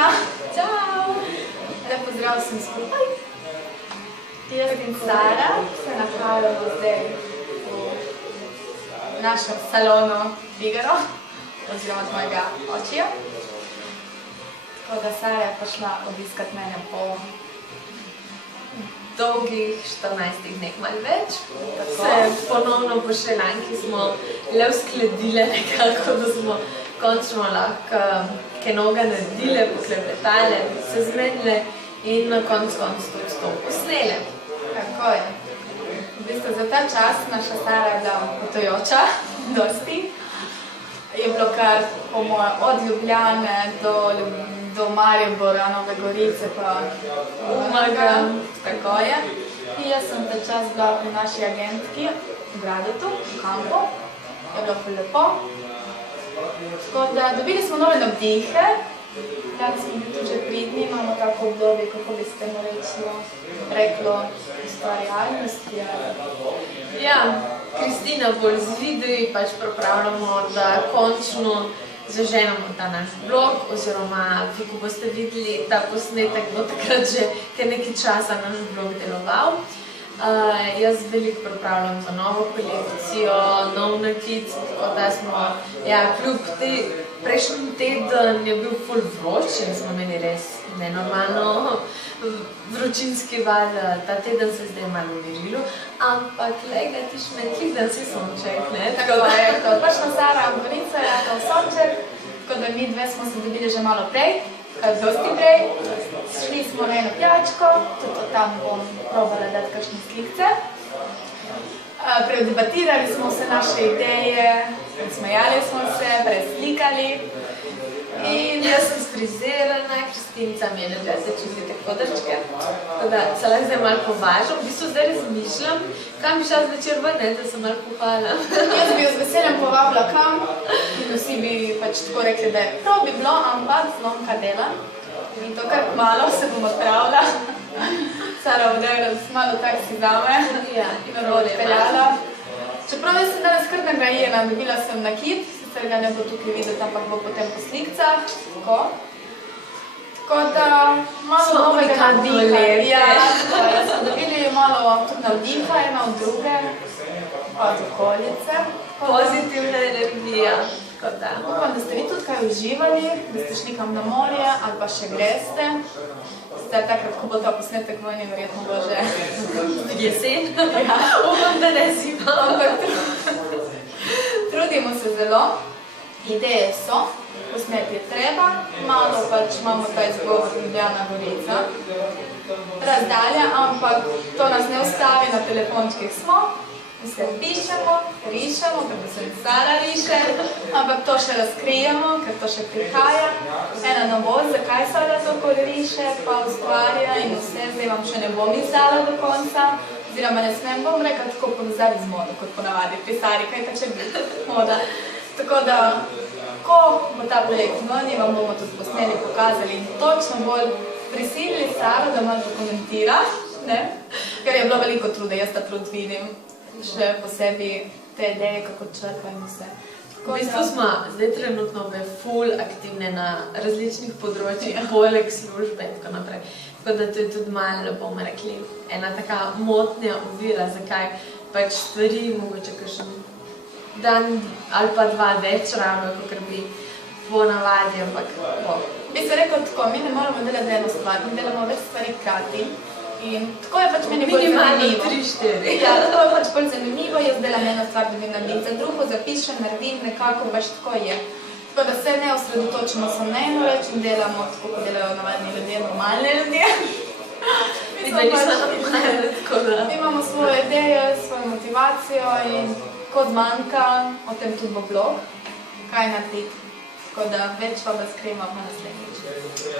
Tanja! Čau! Lep pozdrav vsem skupaj. Jaz in Sara se nahajamo zdaj v našem salonu Figaro, oziroma od mojega očija. Tako da Sara je prišla obiskat mene po dolgih 14 dneh malo več. Se ponovno po Šrilanki smo le uskladile nekako, da smo končno lahko kaj noga naredile, poklepetale, se zmenile in na koncu tudi to posnele. Tako je. V bistvu za ta čas naša Sara je bila potujoča, dosti. Je bilo kar po moje od Ljubljane do Maribora, Nove Gorice pa Umaga, tako je. In jaz sem ta čas bila pri naši agentki v Bradotu, v kampu. Je bilo ful lepo. Tako da dobili smo nove navdihe. Danes smo bili tudi že pridni, imamo tako obdobje, kako bi ste mu reklo, ustvarjalnosti. Ja, Kristina bolj z videi pač pripravljamo, da končno zaženemo ta naš blog, oziroma vi, ko boste videli ta posnetek, bo takrat že kar nekaj časa naš blog deloval. Jaz veliko pripravljam za novo kolekcijo, nov nakit, tako da smo, ja, kljub prejšnji teden je bil ful vroč in smo imeli res nenormalno vročinski val, ta teden se zdaj malo umirilo, ampak lega ti šmetlik, da si sonček, ne? Tako je, točno Sara v Gorice, to sonček, tako da mi dve smo se dobili že malo prej, dosti prej. Šli smo na eno pijačko, tudi tam bom probala dati kakšne slikce. Predebatirali smo se naše ideje, smejali smo se, preslikali. In jaz sem sfrizirana, Kristinca mi je naredila se čistite kodrčke, tako da se lahko zdaj malo považam. V bistvu zdaj razmišljam, kam bi šla zvečer ven, da sem malo pohvala. Jaz bi jo z veseljem povabila kam in vsi bi pač tako rekli, da je prav bi bilo, ampak zlomka dela. In to kar malo se bom odpravila. Sara odrejala malo taksi zame in me bo odpeljala. Čeprav jaz sem danes kar nagrajena, dobila sem nakit, sicer ga ne bo tukaj videti, ampak bo potem po slikcah. Tako da malo novega navdiha. Ja, smo dobili malo tudi navdiha, ena od druge, od okolice. Pozitivna energija. Upam, da ste vi tudi kaj uživali, da ste šli kam na morje ali pa še greste. Sicer takrat, ko bo ta posnetek ven, je verjetno bo že jesen. Upam, da ne zima. Trudimo se zelo, ideje so, posneti je treba, malo pač imamo ta izgovor Ljubljana Gorica, razdalja, ampak to nas ne ustavi, na telefončkih smo. Se pišemo, rišemo, predvsem Sara riše, ampak to še razkrijemo, ker to še prihaja. Ena novost, zakaj Sara tako riše, pa ustvarja in vse, zdaj vam še ne bom izdala do konca, oziroma ne smem bom rekla tako povezavi z modo, kot ponavadi pri Sari, kaj pa če bi moda. Tako da, ko bo ta projekt ven, vam bomo tudi posneli, pokazali in točno bolj prisilili Saro, da malo dokumentira, ker je bilo veliko truda, jaz ta trud vidim. Še posebi te ideje, kako črpa in vse. V bistvu smo zdaj trenutno ful aktivne na različnih področjih, poleg službe in tako naprej. Tako da to je tudi malo, bomo rekli, ena taka motnja ovira, zakaj pač stvari mogoče kakšen dan ali pa dva več ravno, kakor bi po navadi, ampak bo. Bi se rekel tako, mi ne moramo delati eno stvar, mi delamo več stvari hkrati. In tako je pač meni bolj zanimivo. Minimalno 3-4. Ja, tako je pač bolj zanimivo, jaz delam eno stvar, dobim narediti za drugo, zapišem, naredim, nekako pač tako je. Tako da se ne osredotočimo samo na eno reč in delamo tako, kot delajo navadni ljudje, normalne ljudje. Mi imamo svoje ideje, svojo motivacijo in ko zmanjka, o tem tudi bo blog, kaj narediti. Tako da več pa vas krema pa naslednjič.